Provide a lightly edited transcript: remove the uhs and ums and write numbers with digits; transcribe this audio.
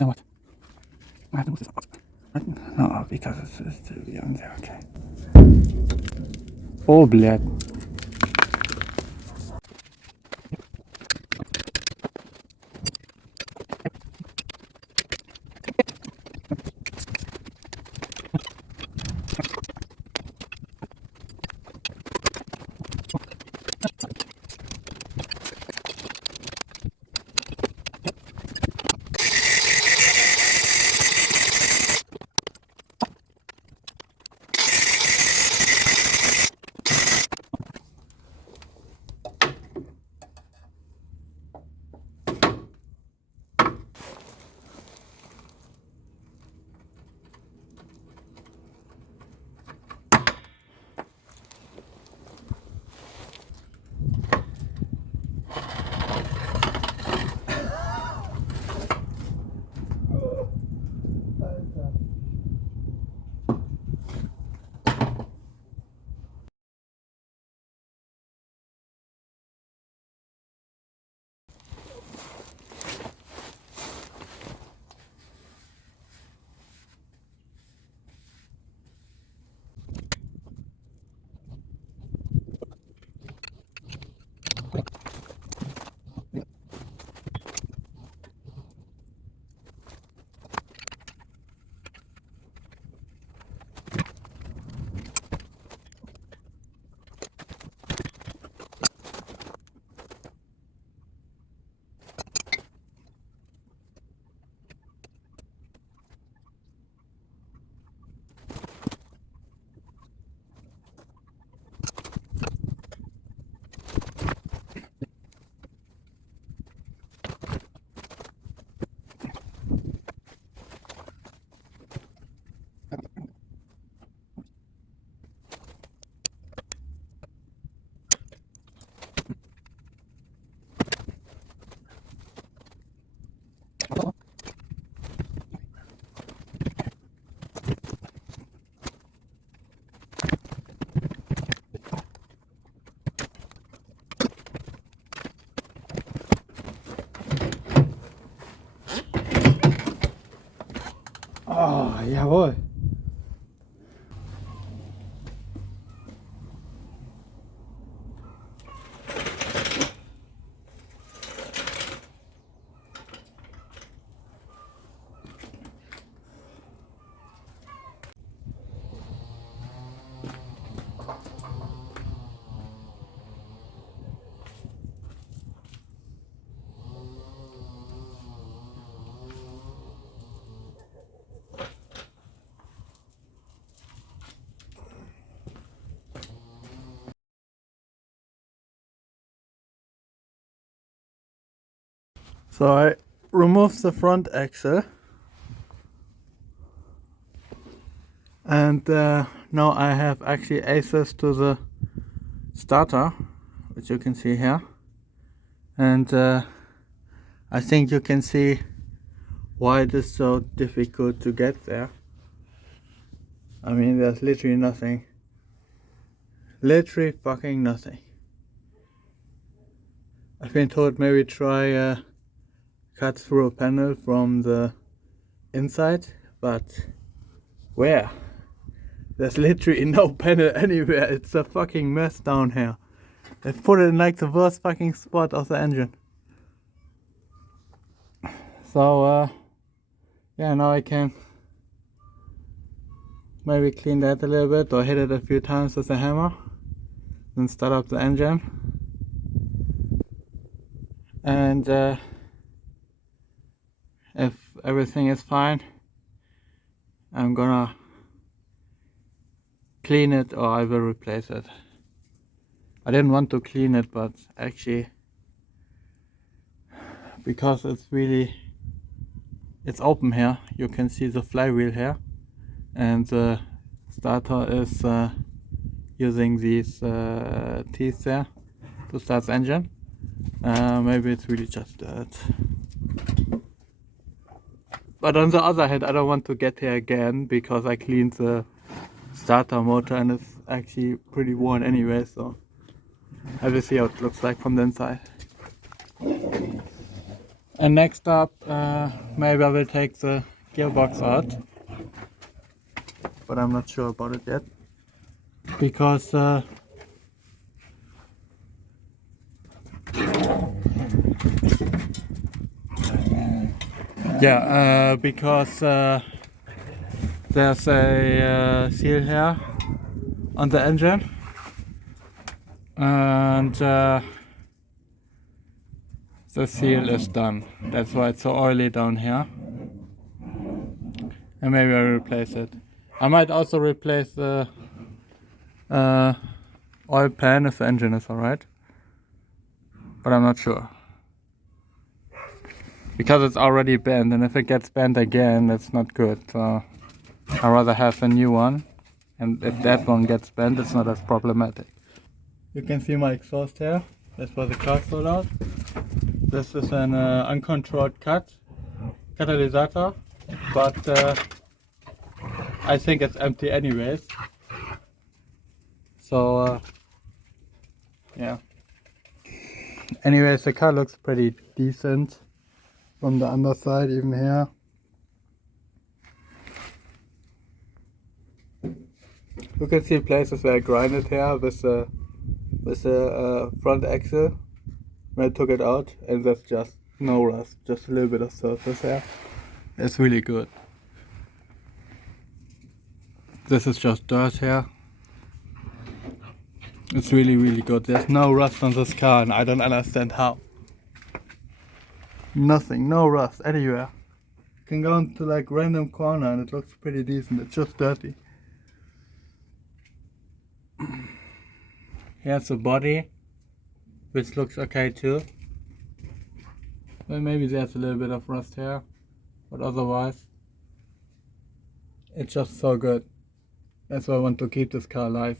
No, what? I have to move this out. No, because it's too young there, okay. Oh, блядь. Oh, jawohl. So I removed the front axle, and now I have actually access to the starter, which you can see here, and I think you can see why it is so difficult to get there. I mean, there's literally nothing, literally fucking nothing. I've been told maybe try cut through a panel from the inside, but where? There's literally no panel anywhere. It's a fucking mess down here. They've put it in like the worst fucking spot of the engine. So yeah, now I can maybe clean that a little bit or hit it a few times with a hammer, then start up the engine, and if everything is fine, I'm gonna clean it or I will replace it. I didn't want to clean it, but actually, because it's open here, you can see the flywheel here, and the starter is using these teeth there to start the engine. Maybe it's really just dirt. But on the other hand, I don't want to get here again because I cleaned the starter motor and it's actually pretty worn anyway, so I will see how it looks like from the inside. And next up, maybe I will take the gearbox out, but I'm not sure about it yet, because because there's a seal here on the engine, and the seal is done. That's why it's so oily down here, and maybe I'll replace it. I might also replace the oil pan if the engine is alright, but I'm not sure, because it's already bent, and if it gets bent again, that's not good. So I'd rather have a new one, and if that one gets bent, it's not as problematic. You can see my exhaust here. That's why the car sold out. This is an uncontrolled catalysator, but I think it's empty anyways. So yeah. Anyways, the car looks pretty decent from the underside, even here. You can see places where I grinded here with the front axle when I took it out, and there's just no rust, just a little bit of surface here. It's really good. This is just dirt here. It's really good. There's no rust on this car, and I don't understand how. Nothing, no rust anywhere. You can go into like random corner and it looks pretty decent. It's just dirty. Here's the body, which looks okay too. Well, maybe there's a little bit of rust here, but otherwise it's just so good. That's why I want to keep this car alive.